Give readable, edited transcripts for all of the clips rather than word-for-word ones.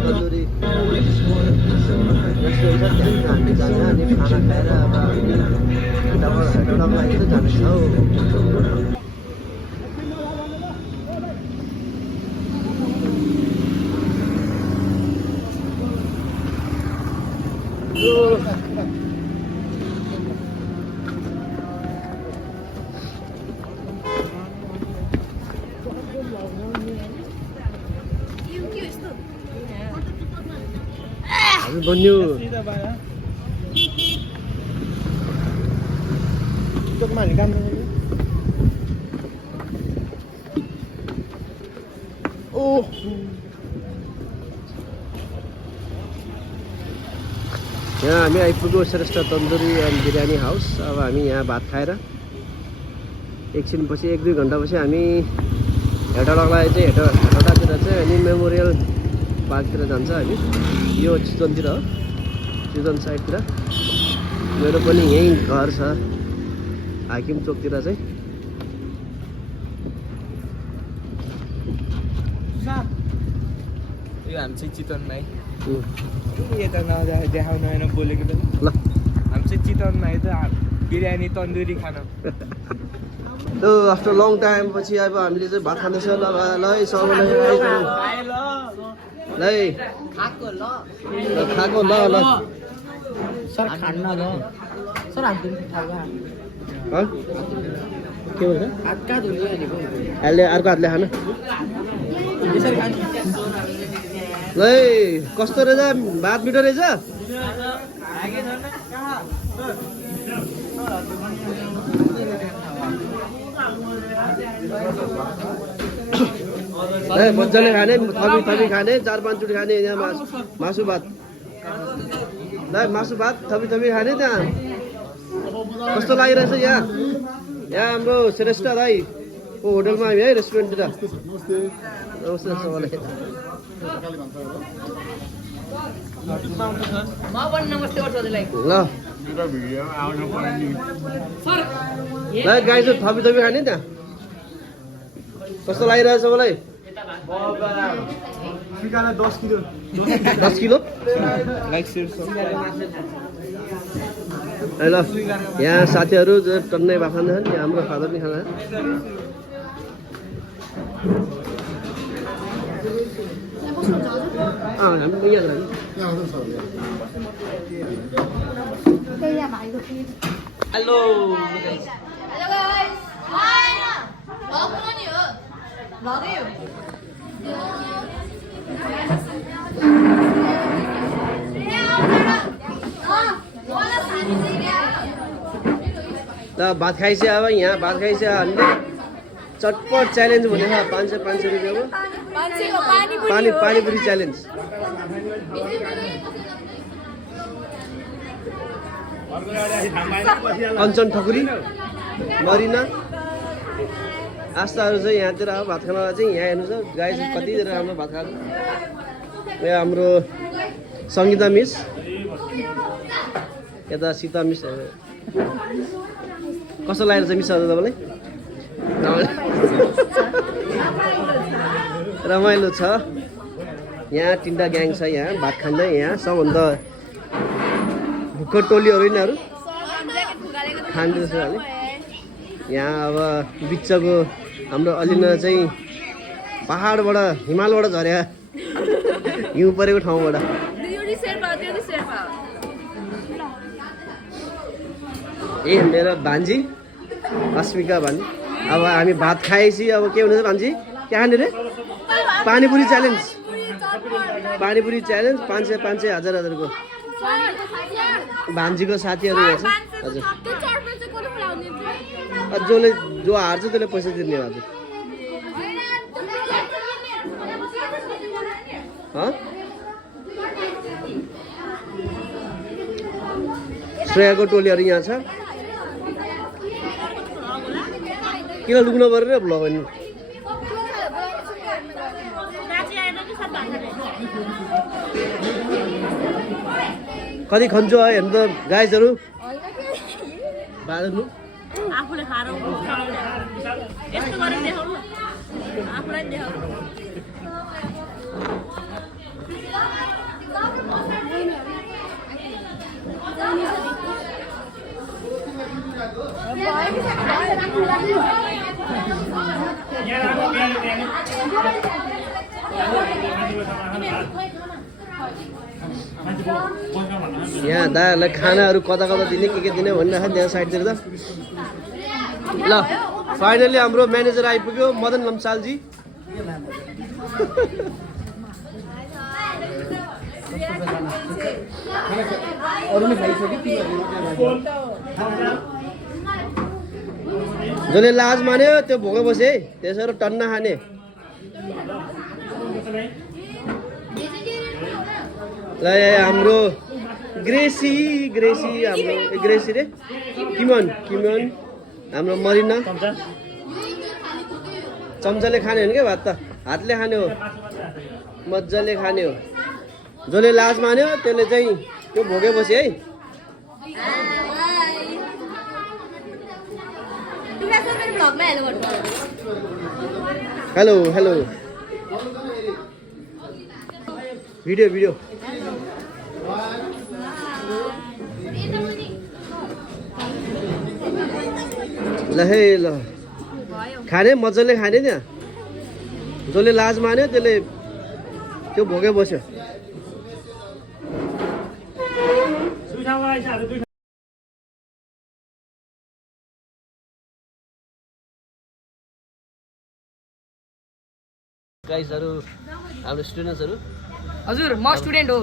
Tandoori restaurant छ त्यहाँ हामी जान्छ अनि खाना खाएर अब डबल जानेछौँ। बन्यो यहाँ हामी आइपुग्यो श्रेष्ठ तन्दुरी एन्ड बिरयानी हाउस। अब हामी यहाँ भात खाएर एकछिनपछि 1-2 घन्टापछि हामी हेटौँडालाई चाहिँ हेटौँडातिर चाहिँ अनि मेमोरियल पार्कतिर जान्छ हामी। यो चितवनतिर हो, चितवन साइडतिर। मेरो पनि यहीँ घर छ हाकिम चोकतिर चाहिँ। यो हामी चाहिँ चितवनमा है यता देखाउनु होइन बोलेको त ल। हामी चाहिँ चितवनमा है त बिरयानी तन्दुरी खान। आफ्टर लङ टाइम पछि अब हामीले चाहिँ भात खाँदैछ। ल ल सबैलाई खाएको ल ल सर खान्न ल सर हामी के भन्छ अहिले अर्को हातले खानु ल। कस्तो रहेछ भात मिठो रहेछ। मजाले खाने थपी खाने 4-5 चोटि खाने यहाँ मासु भात ल मासु भात थपी खाने। त्यहाँ कस्तो लागिरहेछ यहाँ हाम्रो श्रेष्ठ दाईको होटलमा हामी है रेस्टुरेन्टतिर। नमस्ते सबैलाई। ल गाई चाहिँ थपी खाने त्यहाँ कस्तो लागिरहेछ सबैलाई। 10 किलो ल। यहाँ साथीहरू टन्नै भात खाँदैछन्। यहाँ हाम्रो फादर पनि खाना हेलो ल भात खाइसक्यो। अब यहाँ भात खाइसक्यो हामीले चटपट च्यालेन्ज भनेको 500 रुपियाँको पानीपुरी च्यालेन्ज। कञ्चन ठकुरी मरिना आस्थाहरू चाहिँ यहाँतिर अब भात खानलाई चाहिँ यहाँ हेर्नु छ गाई कति राम्रो भात खानु। यहाँ हाम्रो सङ्गीता मिस यता सीता मिस कस्तो लागेको छ मिस तपाईँलाई? रमाइलो छ। यहाँ 3टा ग्याङ छ यहाँ भात खाँदै। यहाँ सबभन्दा भुक्क टोलीहरू यिनीहरू खाँदैछ भने यहाँ अब बिचको हाम्रो अलिना चाहिँ पहाडबाट हिमालबाट झर्या हिउँ परेको ठाउँबाट ए मेरो भान्जी अस्मिका भान्जी। अब हामी भात खाएपछि अब के हुँदैछ भान्जी? के खाने रे? पानीपुरी च्यालेन्ज 500 हजारको भान्जीको साथीहरू यहाँ छ। हजुर जो हार्छ त्यसले पैसा तिर्ने हो। हजुर श्रेयाको टोलीहरू यहाँ छ। किन लुक्नु पऱ्यो र लगाउनु? कति खन्छु है हेर्नु त गाइजहरू। बाँड्नु आफूले खाएर यस्तो गरेर देखाउनु आफूलाई देखाउनु यहाँ दाहरूलाई खानाहरू कता कता दिने के दिने भनिरहेको त्यहाँ साइडतिर त ल फाइनली हाम्रो म्यानेजर आइपुग्यो मदन लम्सालजी जसले लाज मान्यो त्यो भोकै बसे है त्यसरी टन्न खाने ल हाम्रो ग्रेसी हाम्रो ग्रेसी रे किमन हाम्रो मरिना चम्चाले खाने हो नि क्या भात त हातले खाने हो मजाले खाने हो जसले लाज मान्यो त्यसले चाहिँ त्यो भोगे बस्यो है हेलो भिडियो ल है ल खाने मजाले खाने त्यहाँ जसले लाज मान्यो त्यसले त्यो भोगे बस्यो गाइजहरु हाम्रो स्टुडेन्ट्सहरु हजुर म स्टुडेन्ट हो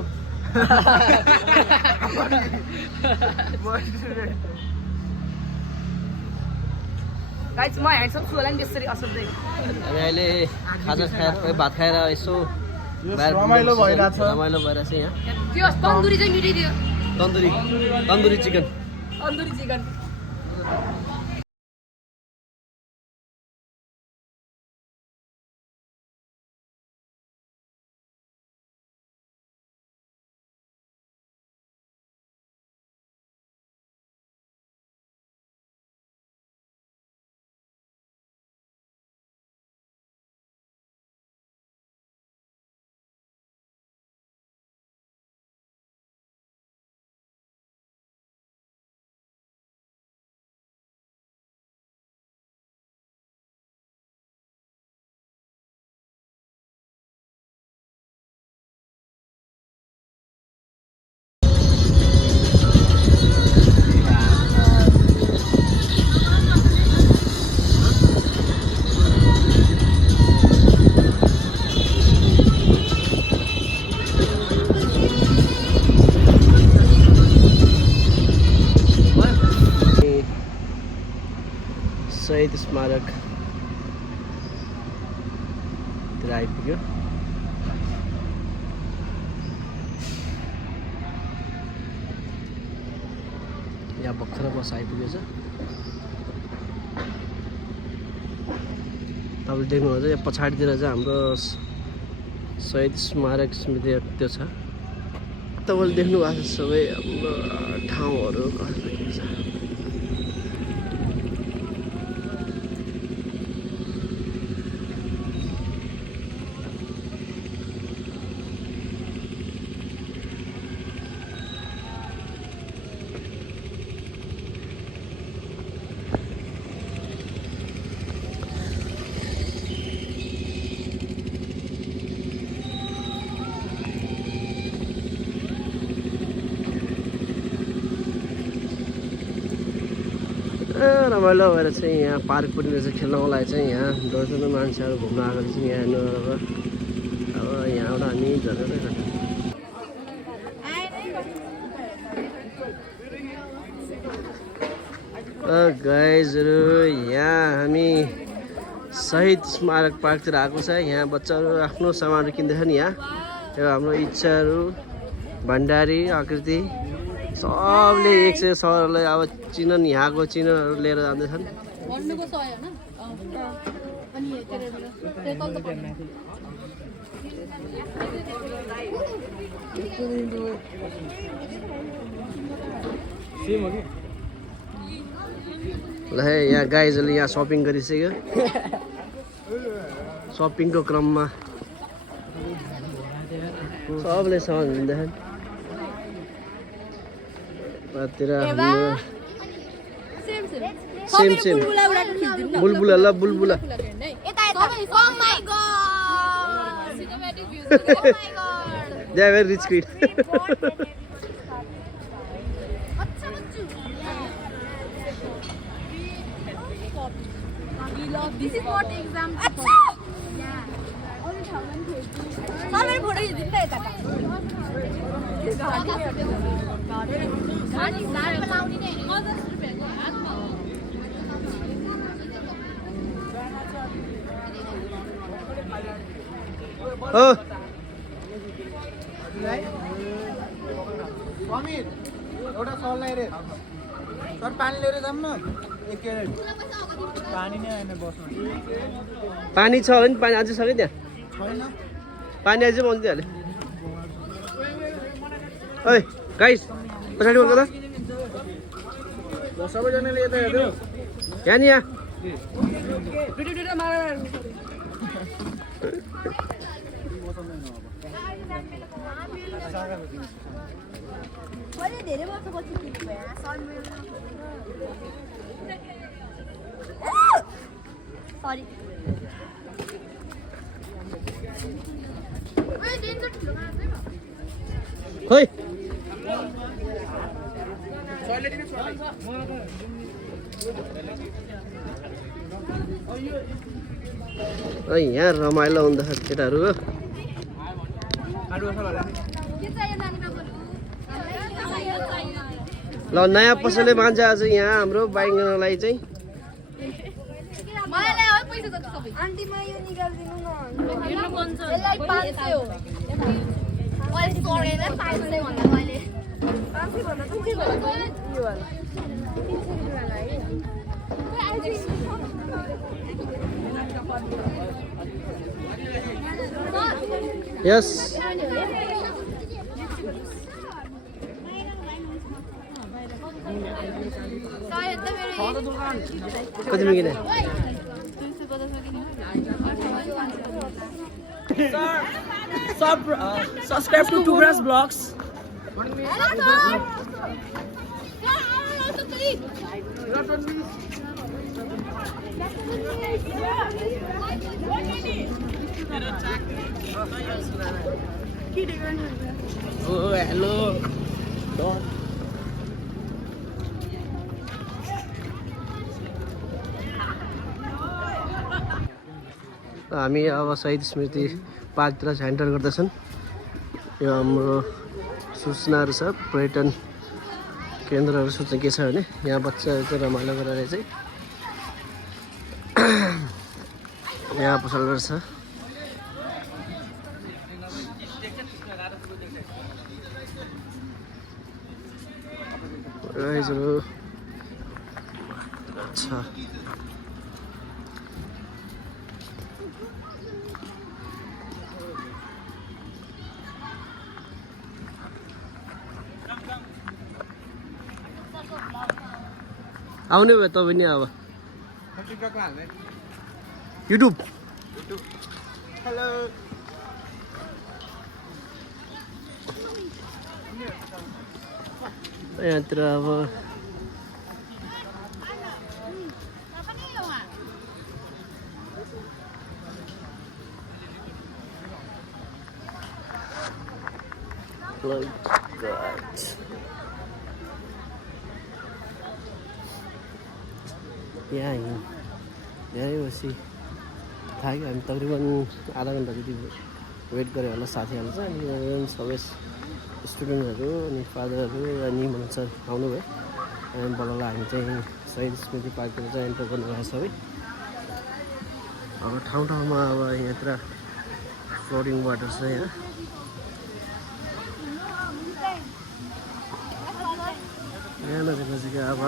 गाइस म ह्यान्डसम छु होला नि त्यसरी असोध्दै हामी अहिले खाजा खाएर भात खाएर यसो रमाइलो भइरहेछ यहाँ त्यो तन्दुरी चाहिँ मिठाइदियो तन्दुरी चिकन शहीद स्मारक तिर आइपुग्यो यहाँ भर्खर बस आइपुगेछ तपाईँले देख्नुहुन्छ यहाँ पछाडितिर चाहिँ हाम्रो शहीद स्मारक स्मृति त्यो छ तपाईँले देख्नु भएको छ सबै हाम्रो ठाउँहरू कस्तो छ रमाइलो भएर चाहिँ यहाँ पार्क पनि रहेछ खेल्नको लागि चाहिँ यहाँ दर्जनौँ मान्छेहरू घुम्न आएको रहेछ यहाँ हेर्नु अब यहाँबाट हामी झरेरै गाइजहरू यहाँ हामी शहीद स्मारक पार्कतिर आएको छ यहाँ बच्चाहरू आफ्नो सामानहरू किन्दैछ नि यहाँ यो हाम्रो इच्छाहरू भण्डारी आकृति सबले एक सय सरलाई अब चिनन यहाँको चिनहरू लिएर जाँदैछन् ल है यहाँ गाइजहरूले यहाँ सपिङ गरिसक्यो सपिङको क्रममा सबले सामान लिँदैछन् यतातिर हाम्रो सेम बुलबुला ल बुलबुला they are very rich kid This is what exam. अच्छा. Yeah. Only 1000 थे. सारे फोटो ये दिन देता था. गाड़ी सारे बनाऊनी नहीं. 10 रुपए को हाथ में. ओ समीर एउटा सल्लाइ रे सर पानी लिएर जाऊँ न 1 क्यारेट पानी नै आएन बस्नु पानी छ भने पानी अझै छ कि त्यहाँ छैन पानी अझै बन्दिहाल्यो ओइ गाइस पछाडि बोल्नु त सबैजनाले यता हेर्नु यहाँ नि यहाँ मैले धेरै वर्षपछि किनेको भए सरी खोइ यहाँ रमाइलो हुँदाखेरि केटाहरू ल नयाँ पसलले मान्छ आज यहाँ हाम्रो बाइङ गर्नलाई चाहिँ आन्टीमा यो निकाल्दिनु न यसलाई 500 हो मैले गरेन 500 भन्दा मैले 500 भन्दा त के भन्नु यो वाला 300 यस कति मिगिने Subscribe to Two Grass Vlogs. Oh, hello. हामी अब शहीद स्मृति पार्कतिर सेन्टर गर्दैछन् यो हाम्रो सूचनाहरू छ पर्यटन केन्द्रहरू सूचना के छ भने यहाँ बच्चाहरू चाहिँ रमाइलो गरेर चाहिँ यहाँ पसलहरू छ राइजहरू अच्छा आउने भयो तपाईँ नि अब युट्युब हेलो यहाँतिर अब यहाँ हिँड्यौँ धेरै बसी थाक्यो हामी तकरिबन आधा घन्टा जति वेट गऱ्यो होला साथीहरू चाहिँ अनि सबै स्टुडेन्टहरू अनि फादरहरू अनि निमन सर आउनुभयो अनि बल्ल हामी चाहिँ शहीद स्मृति पार्कतिर चाहिँ एन्टर गर्नुभयो सबै अब ठाउँ ठाउँमा अब यहाँतिर फ्लोटिङ वाटर छ यहाँ यहाँ नजिक अब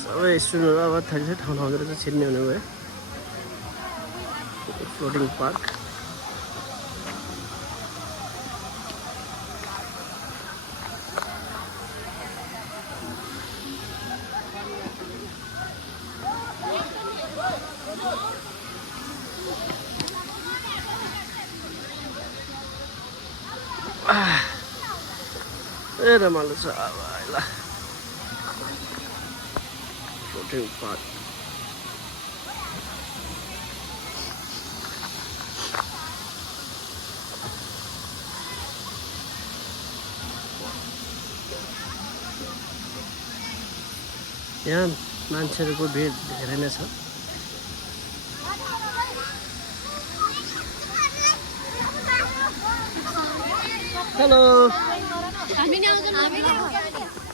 सबै स्टुडेन्टहरू अब थरी ठाउँ ठाउँतिर चाहिँ छिर्ने हुनुभयो फ्लोटिङ पार्क ए रमाइलो छ अब ल फ्लोटिङ पार्क यहाँ मान्छेहरूको भिड धेरै नै छ हेलो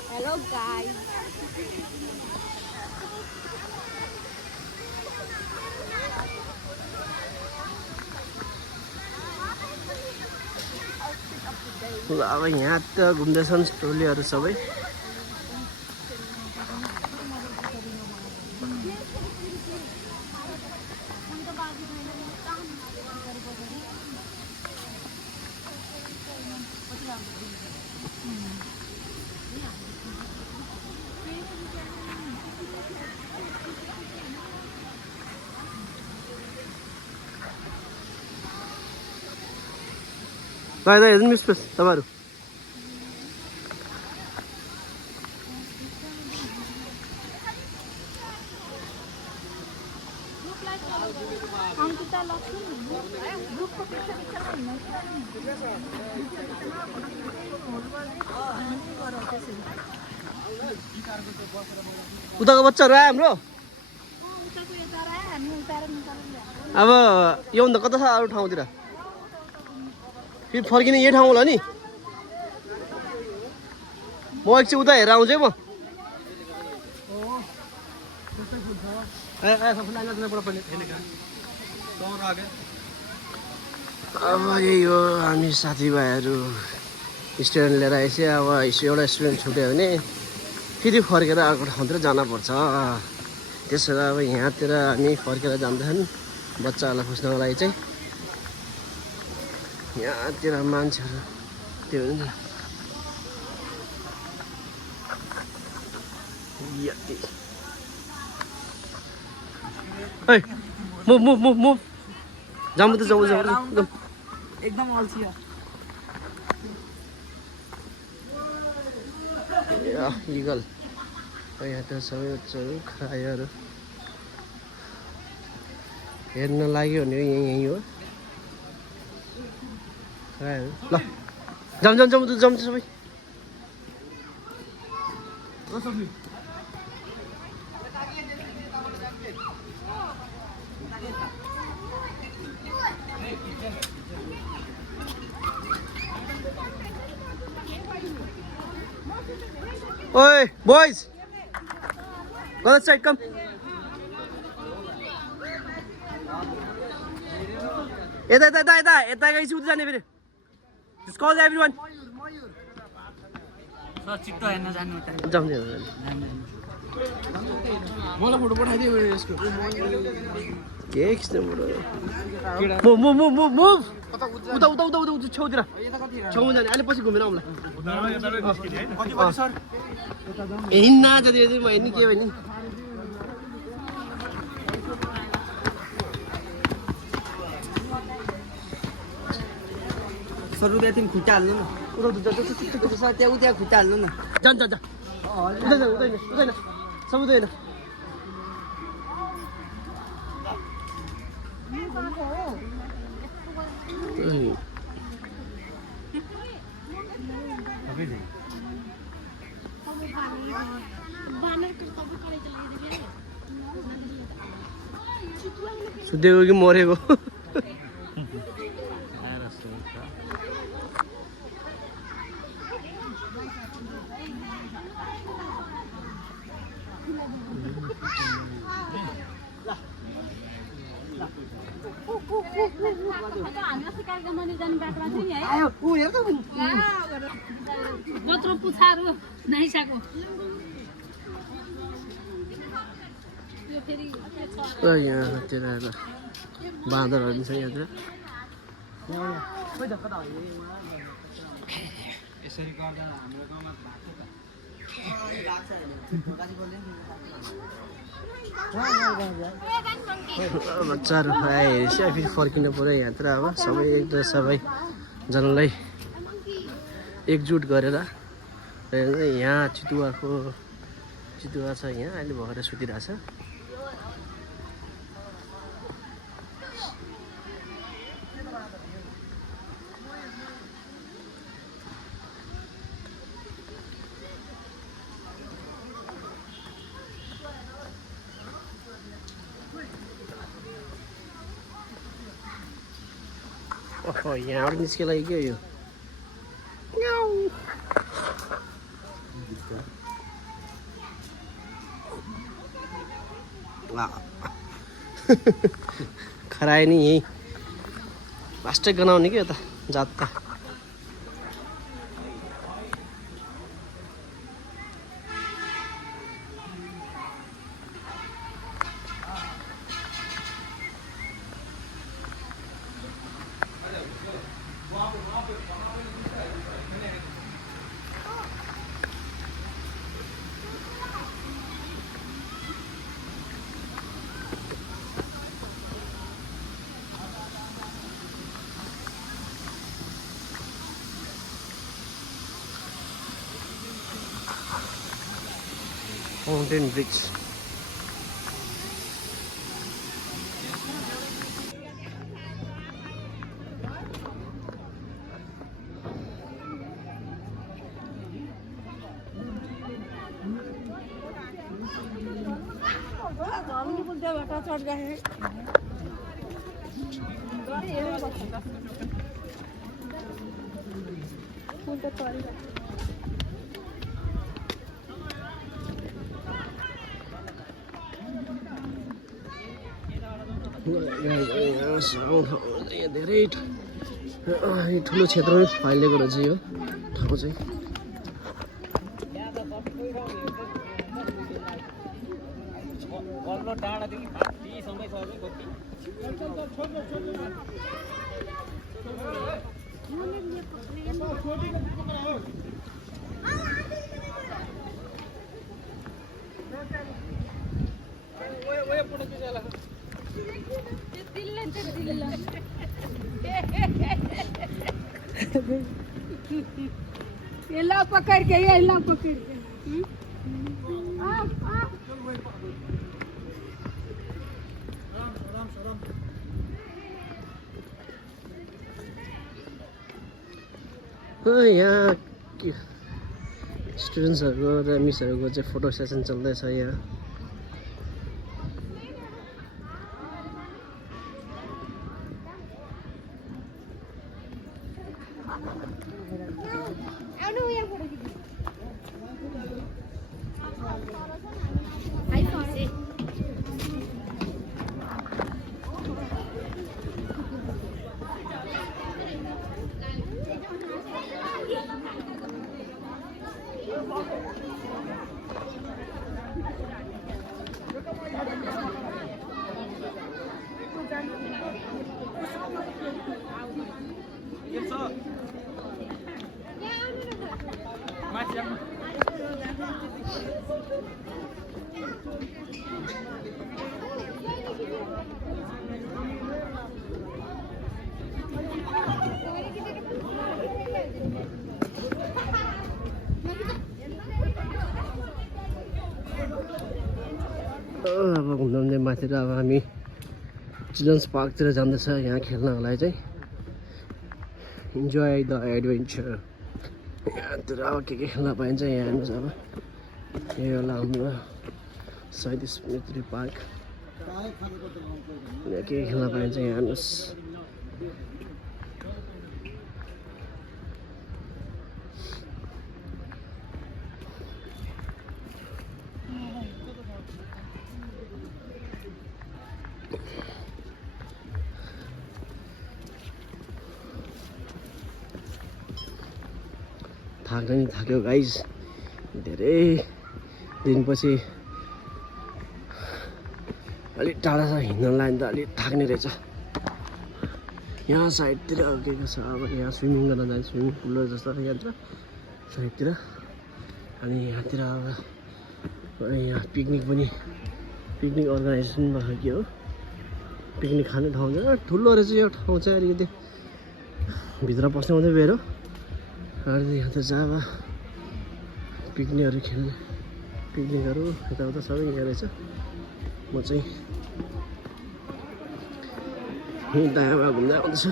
Hello guys. ल अब यहाँ त घुम्दैछन् टोलीहरू सबै दाइ दाइ हेर्नु मिस तपाईँहरू उताको बच्चाहरू आयो हाम्रो अब योभन्दा कता छ अरू ठाउँतिर फेरि फर्किने यही ठाउँ होला नि म एकछिन उता हेरेर आउँछु है म अब यही हो हामी साथीभाइहरू स्टुडेन्ट लिएर आएछ अब एउटा स्टुडेन्ट छुट्यो भने फेरि फर्केर अर्को ठाउँतिर जानुपर्छ त्यसो भए अब यहाँतिर हामी फर्केर जाँदैछन् बच्चाहरूलाई खोज्नको लागि चाहिँ यहाँतिर मान्छेहरू त्यो हुन्छ ए मुभ मुभ मुभ मुभ जाउँ त जाउँ जाउँ एकदम अल्छी इगल यहाँ त सबै खरायोहरू हेर्न लाग्यो भने यहीँ हो खरायोहरू ल जाउँ जाउँ जाउँ जाउँ सबै ओए boys go that side come यता गएपछि उता जाने फेरि just call everyone सर चित्तो हेर्न जानु उता जाउँ मलाई फोटो पठाइदियो यसको के खिच्नु move move move move move उता उता उता उता छेउतिर छेउमा जाने अहिले पछि घुमेर आउँला हिँड्न जति जति म हिँड्ने के भयो नि सर उता तिमी खुट्टा हाल्नु न उता सर त्यहाँ उता खुट्टा हाल्नु न जान्छ जा उदैन सब उदैन सुतेको कि मरेको कत्रो पुछाहरू नाइसाको यहाँतिर बाँदरहरू छ यहाँतिर यसरी गर्दा हाम्रो गाउँमा बच्चाहरू आएपछि फेरि फर्किनु पऱ्यो यहाँतिर अब सबै एकदम सबैजनालाई एकजुट गरेर यहाँ चितुवा छ यहाँ अहिले भएर सुतिरहेछ। ओहो यहाँबाट निस्केला के यो खरायो नि यहीँ फास्टै गनाउने कि यता जात त Mountain Bridge. यहाँ धेरै ठुलो क्षेत्रमा फैलिएको रहेछ यो ठाउँ चाहिँ। ये ला पकड़ के ये ला पकड़ के यहाँ स्टुडेन्ट्सहरूको र मिसहरूको चाहिँ फोटो सेसन चल्दैछ यहाँ। अब घुम्दै माथि अब हामी चिल्ड्रेन्स पार्कतिर जाँदैछ यहाँ खेल्नको लागि चाहिँ। Enjoy the adventure. यहाँतिर अब के खेल्न पाइन्छ यहाँ हेर्नुहोस्। अब यो होला हाम्रो शहीद स्मृति पार्क। यहाँ के खेल्न पाइन्छ यहाँ हेर्नुहोस्। थाक्न नि थाक्यो गाइज, धेरै दिनपछि अलिक टाढा हिँड्न लाग्यो त अलिक थाक्ने रहेछ। यहाँ साइडतिर के के छ अब यहाँ स्विमिङ गर्न जान्छ, स्विमिङ पुल जस्तो यहाँतिर साइडतिर। अनि यहाँतिर अब यहाँ पिकनिक अर्गनाइजेसन भएको के हो, पिकनिक खाने ठाउँ चाहिँ ठुलो रहेछ यो ठाउँ चाहिँ। अलिकति भित्र पस्नु आउँदै गएर अनि यहाँ त जहाँ पिकनिकहरू खेल्ने पिकनिकहरू यताउता सबै यहाँ रहेछ म चाहिँ यहीँ दायाँमा घुम्दै आउँदैछु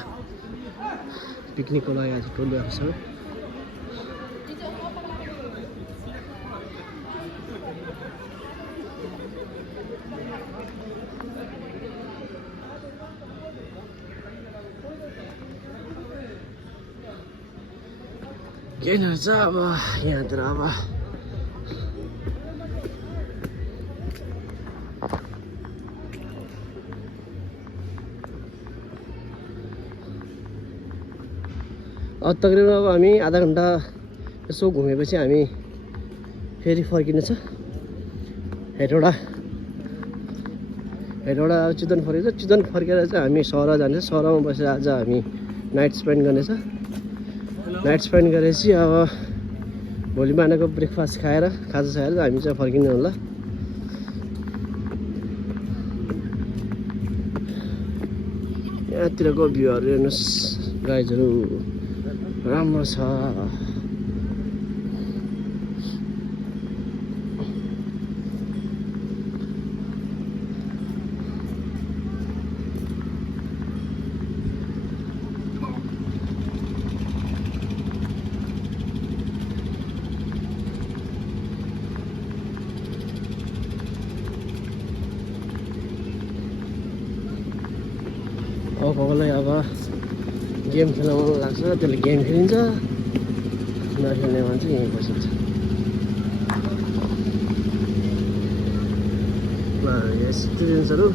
पिकनिकको लागि आज टोलीहरू सबै केही रहेछ अब यहाँतिर अब तकरिबन अब हामी आधा घन्टा यसो घुमेपछि हामी फेरि फर्किनु छ हेटौडा चितवन फर्किन्छ चितवन फर्केर चाहिँ हामी सहर जान्छ सहरमा बसेर आज हामी नाइट स्पेन्ड गर्नेछ नाइट स्पेन्ड गरेपछि अब भोलि बिहानको ब्रेकफास्ट खाएर खाजा खाएर हामी चाहिँ फर्किनु होला यहाँतिरको भ्यूहरू हेर्नुहोस् गाइजहरू राम्रो छ कसैलाई अब गेम खेल्न मन लाग्छ त्यसले गेम खेलिन्छ नखेल्ने मान्छे यहीँ बसिन्छ स्टुडेन्ट्सहरू